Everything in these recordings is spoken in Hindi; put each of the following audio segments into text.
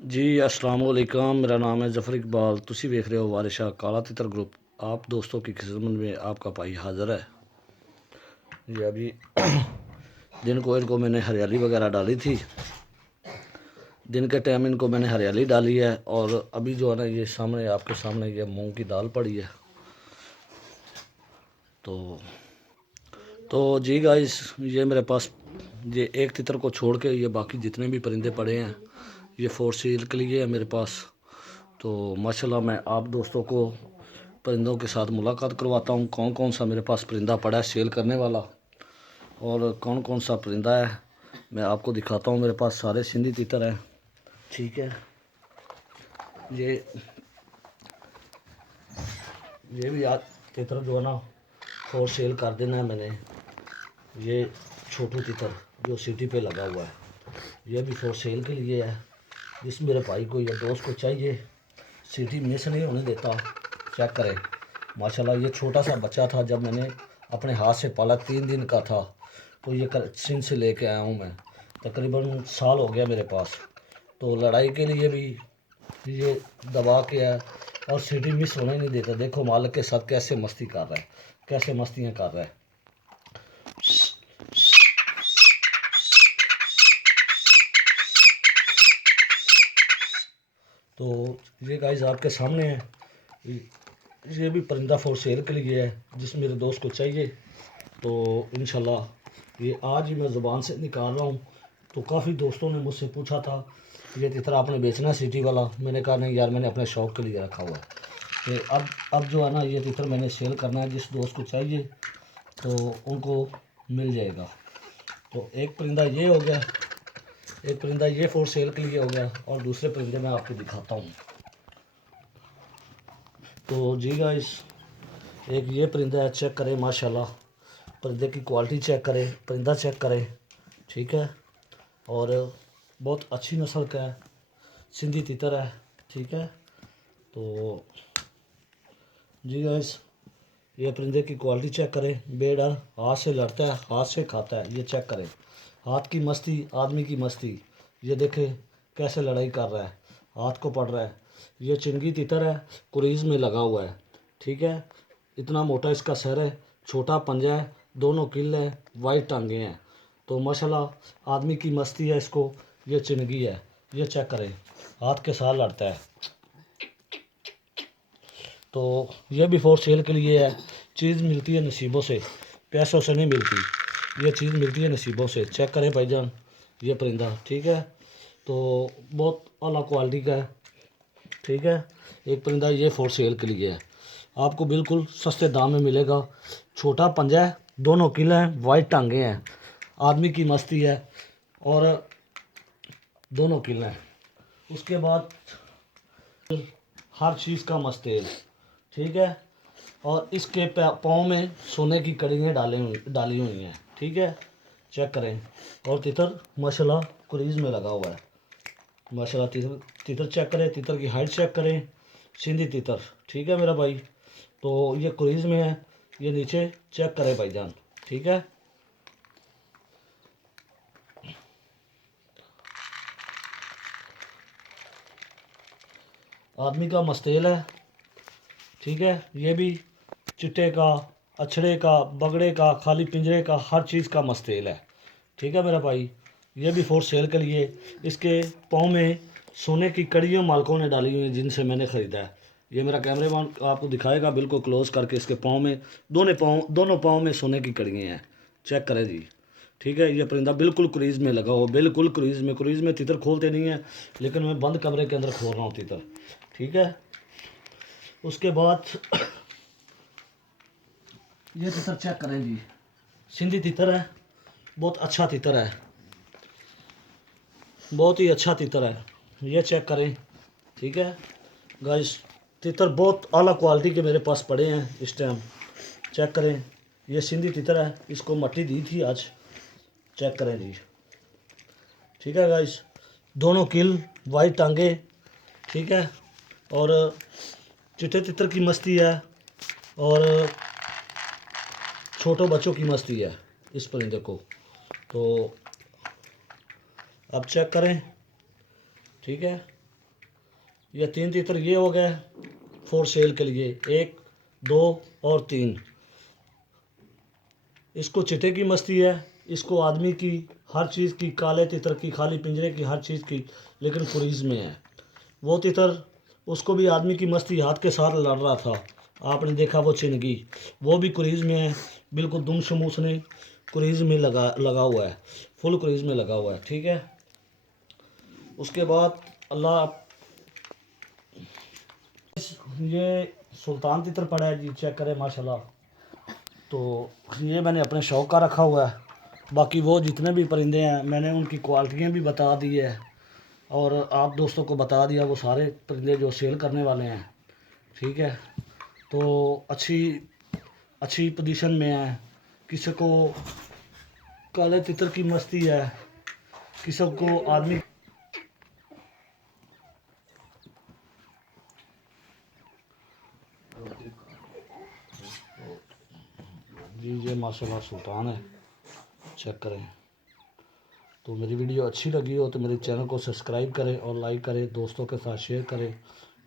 जी अस्सलाम वालेकुम। मेरा नाम है ज़फ़र इकबाल। तुसी वेख रहे हो वारिशा काला तितर ग्रुप। आप दोस्तों की खिदमत में आपका भाई हाज़िर है। ये अभी दिन को इनको मैंने हरियाली वगैरह डाली थी। दिन के टाइम इनको मैंने हरियाली डाली है। और अभी जो है ना, ये सामने आपके सामने ये मूंग की दाल पड़ी है। तो जी गाइस, ये मेरे पास ये एक तितर को छोड़ के ये बाकी जितने भी परिंदे पड़े हैं ये फोर सेल के लिए है मेरे पास। तो माशाल्लाह मैं आप दोस्तों को परिंदों के साथ मुलाकात करवाता हूँ, कौन कौन सा मेरे पास परिंदा पड़ा है सेल करने वाला और कौन कौन सा परिंदा है मैं आपको दिखाता हूँ। मेरे पास सारे सिंधी तितर हैं, ठीक है। ये ये भी आज तितर जो है ना फॉर सेल कर देना है मैंने। ये छोटू तितर जो सिटी पे लगा हुआ है ये भी फॉर सेल के लिए है। जिस मेरे भाई को या दोस्त को चाहिए, सिटी मिस नहीं होने देता। चेक करें माशाल्लाह। ये छोटा सा बच्चा था, जब मैंने अपने हाथ से पाला 3 दिन का था। तो ये सिंध से लेके आया हूँ मैं, तकरीबन साल हो गया मेरे पास। तो लड़ाई के लिए भी ये दबा के है और सिटी मिस होने नहीं देता। देखो मालिक के साथ कैसे मस्ती कर रहा है, कैसे मस्तियाँ कर रहा है। तो ये गाइस आपके सामने है। ये भी परिंदा फॉर सेल के लिए है, जिस मेरे दोस्त को चाहिए तो इंशाल्लाह ये आज ही मैं ज़ुबान से निकाल रहा हूँ। तो काफ़ी दोस्तों ने मुझसे पूछा था ये तितर आपने बेचना है सिटी वाला। मैंने कहा नहीं यार, मैंने अपने शौक़ के लिए रखा हुआ है। तो अब जो है ना, ये तितर मैंने सेल करना है। जिस दोस्त को चाहिए तो उनको मिल जाएगा। तो एक परिंदा ये हो गया, एक परिंदा ये फॉर सेल के लिए हो गया और दूसरे परिंदे मैं आपको दिखाता हूँ। तो जी गाइस, एक ये परिंदा है, चेक करें माशाल्लाह। परिंदे की क्वालिटी चेक करें, परिंदा चेक करें, ठीक है। और बहुत अच्छी नस्ल का है, सिंधी तितर है, ठीक है। तो जी गाइस, ये परिंदे की क्वालिटी चेक करें। बेडर हाथ से लड़ता है, हाथ से खाता है, ये चेक करें। हाथ की मस्ती, आदमी की मस्ती। ये देखें कैसे लड़ाई कर रहा है, हाथ को पड़ रहा है। ये चिंगी तितर है, कुरीज़ में लगा हुआ है, ठीक है। इतना मोटा इसका सर है, छोटा पंजा है, दोनों किल हैं, वाइट टांगे हैं। तो माशाल्लाह आदमी की मस्ती है इसको। ये चिंगी है, ये चेक करें, हाथ के साथ लड़ता है। तो ये भी फॉर सेल के लिए है। चीज़ मिलती है नसीबों से, पैसों से नहीं मिलती। ये चीज़ मिलती है नसीबों से। चेक करें भाईजान ये परिंदा, ठीक है। तो बहुत आला क्वालिटी का है, ठीक है। एक परिंदा ये फॉर सेल के लिए है, आपको बिल्कुल सस्ते दाम में मिलेगा। छोटा पंजा है, दोनों किल हैं, वाइट टांगे हैं, आदमी की मस्ती है और दोनों किल हैं। उसके बाद हर चीज़ का मस्तेल, ठीक है। और इसके पाँव में सोने की कड़ियाँ डाली हुई हैं, ठीक है। चेक करें। और तितर माशाल्लाह क्रीज में लगा हुआ है, माशाल्लाह। तितर तितर चेक करें, तितर की हाइट चेक करें, सिंधी तितर, ठीक है मेरा भाई। तो ये क्रीज में है, ये नीचे चेक करें भाईजान, ठीक है। आदमी का मस्तेल है, ठीक है। ये भी चिट्टे का, अछड़े का, बगड़े का, खाली पिंजरे का, हर चीज़ का मस्तेल है, ठीक है मेरा भाई। ये भी फॉर सेल के लिए। इसके पाँव में सोने की कड़ियाँ मालकों ने डाली हुई हैं जिनसे मैंने ख़रीदा है। ये मेरा कैमरामैन आपको दिखाएगा बिल्कुल क्लोज करके। इसके पाँव में दोनों पाँव में सोने की कड़ियाँ हैं, चेक करें जी, ठीक है। ये परिंदा बिल्कुल क्रीज में लगा हो, बिल्कुल क्रीज में तितर खोलते नहीं है, लेकिन मैं बंद कमरे के अंदर खोल रहा हूँ तितर, ठीक है। उसके बाद ये तितर चेक करें जी, सिंधी तितर है, बहुत अच्छा तितर है, बहुत ही अच्छा तितर है। ये चेक करें, ठीक है गाइस। तितर बहुत आला क्वालिटी के मेरे पास पड़े हैं इस टाइम, चेक करें। ये सिंधी तितर है, इसको मट्टी दी थी आज, चेक करें जी, ठीक है गाइस। दोनों किल, वाइट टांगे, ठीक है। और चिट्टे तितर की मस्ती है और छोटों बच्चों की मस्ती है इस परिंदे को। तो अब चेक करें, ठीक है। ये 3 तितर ये हो गए फॉर सेल के लिए, 1 2 और 3। इसको चिट्टे की मस्ती है, इसको आदमी की, हर चीज़ की, काले तितर की, खाली पिंजरे की, हर चीज़ की, लेकिन कुरीज़ में है। वो तितर उसको भी आदमी की मस्ती हाथ के साथ लड़ रहा था, आपने देखा वो चिनगी, वो भी कुरीज़ में है, बिल्कुल दुम शमूस ने कुरीज़ में लगा हुआ है, फुल कुरीज़ में लगा हुआ है। ठीक है, उसके बाद अल्लाह, ये सुल्तान तितर पड़ा है जी, चेक करें माशाल्लाह। तो ये मैंने अपने शौक़ का रखा हुआ है। बाकी वो जितने भी परिंदे हैं मैंने उनकी क्वालिटियाँ भी बता दी है और आप दोस्तों को बता दिया वो सारे परिंदे जो सेल करने वाले हैं। ठीक है, तो अच्छी पोजीशन में है। किसी को काले तितर की मस्ती है, किसी को आदमी जी, ये माशाल्लाह सुल्तान है, चेक करें। तो मेरी वीडियो अच्छी लगी हो तो मेरे चैनल को सब्सक्राइब करें और लाइक करें, दोस्तों के साथ शेयर करें।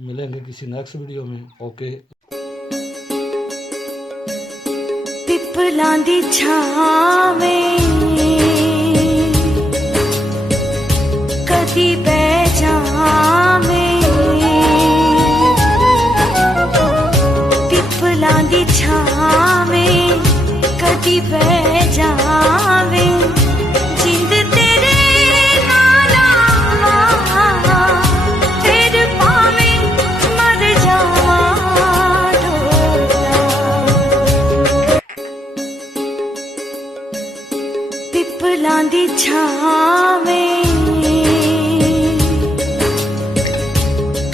मिलेंगे किसी नेक्स्ट वीडियो में। ओके। पिपलां दी छावें कदी बह जावें, पिपलां दी छावें कदी बह जावें, जिंद तेरे नाल आवां फिर भावें मर जावां ढोला। पिपलां दी छावें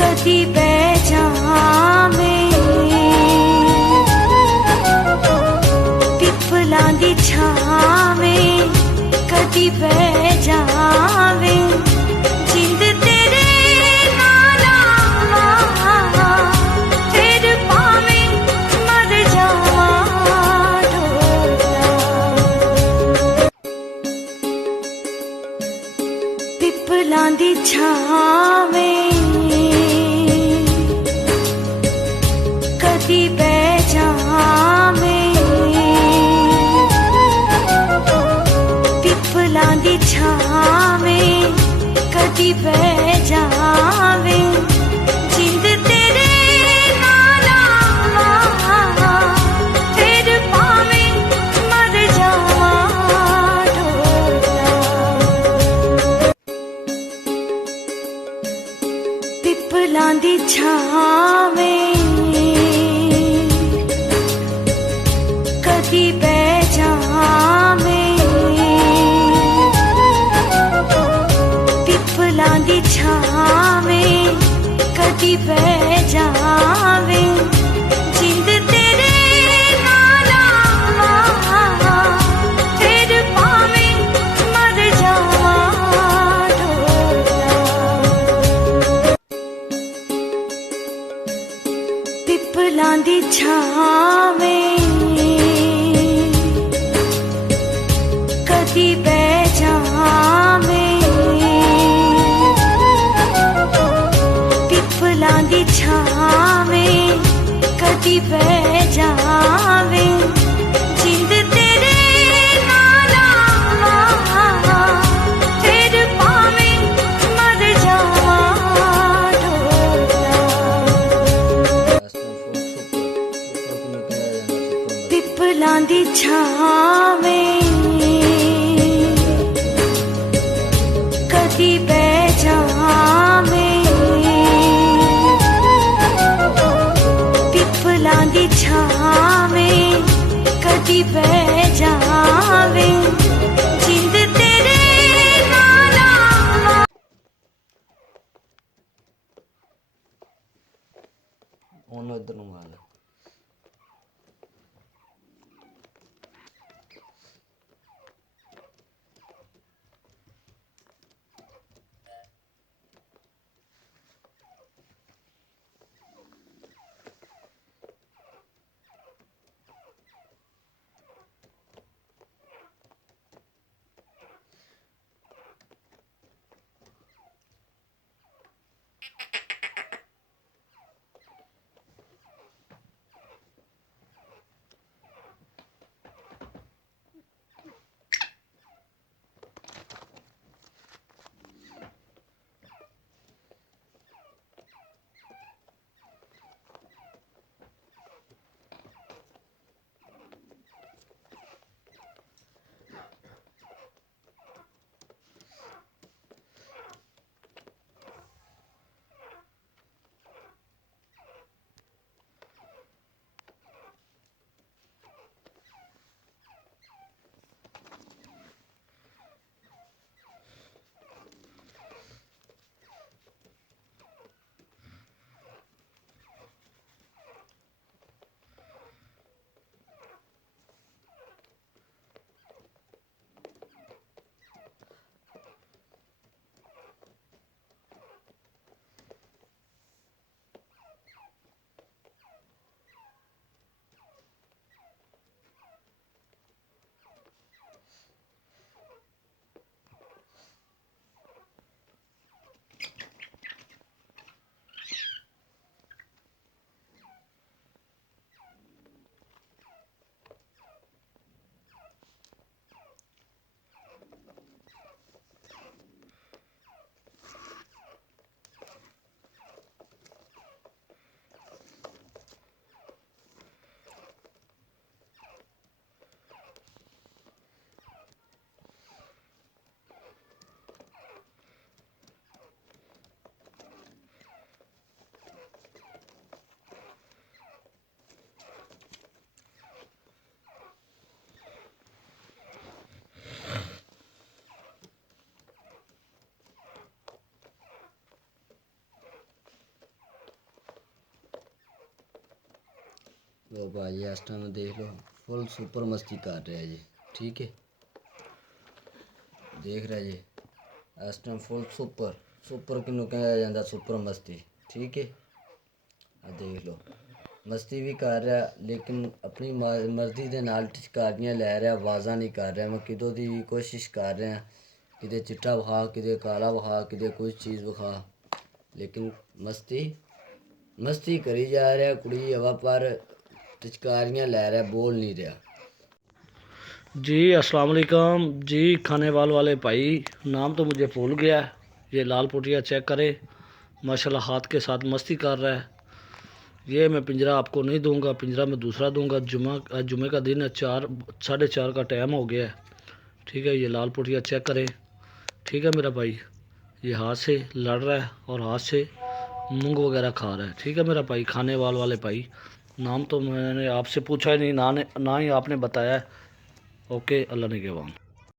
कदी बह जावें, पिपलां दी छावें कदी बह जावें, जिंद तेरे नाल आवां फिर भावें मर जावां ढोला। पिपलां दी छावें कदी बह जावें, पिपलां दी छावें कदी बह जावें, जिंद तेरे नाल आवां फिर भावें मर जावां ढोला। पिपलां दी छावें कदी बह जावें, पिपलां दी छावें कदी बह जावें, जिंद तेरे नाल आवां फिर भावें मर जावां ढोला। पिपलां दी छावें कदी बह जावें, पिपलां दी छावें कदी बह जावें, जिंद तेरे नाल आवां फिर भावें मर जावां ढोला। पिपलां दी छावें कदी बह जावें, पिपलां दी छावें कदी बह जावें, जिंद तेरे नाल आवां। ਉਹਨੂੰ ਇੱਧਰ ਨੂੰ ਆ लो भाई इस टाइम देख लो फुल सुपर मस्ती कर रहा है जी। ठीक है, देख रहा जी इस टाइम फुल सुपर सुपर किनू कहा जाता सुपर मस्ती। ठीक है, देख लो मस्ती भी कर रहा लेकिन अपनी मर्जी के नाल टिचकारियाँ लै रहा, आवाज़ा नहीं कर रहा। मैं कितों की भी कोशिश कर रहा किते चिट्टा विखा किते काला विखा किते कुछ चीज़ विखा, लेकिन मस्ती मस्ती करी जा रहा कुड़ी हवा पर टिचकारियाँ लै रहा, बोल नहीं रहा। जी अस्सलाम वालेकुम जी। खाने वाले भाई, नाम तो मुझे भूल गया। ये लाल पोटिया चेक करे, माशाल्लाह हाथ के साथ मस्ती कर रहा है। ये मैं पिंजरा आपको नहीं दूंगा, पिंजरा मैं दूसरा दूंगा। जुमे का दिन है, 4:30 का टाइम हो गया है। ठीक है, ये लाल पोटिया चेक करें। ठीक है मेरा भाई, ये हाथ से लड़ रहा है और हाथ से मूंग वगैरह खा रहा है। ठीक है मेरा भाई, खाने वाले भाई। नाम तो मैंने आपसे पूछा ही नहीं, ना ही आपने बताया है। ओके, अल्लाह ने के वाम।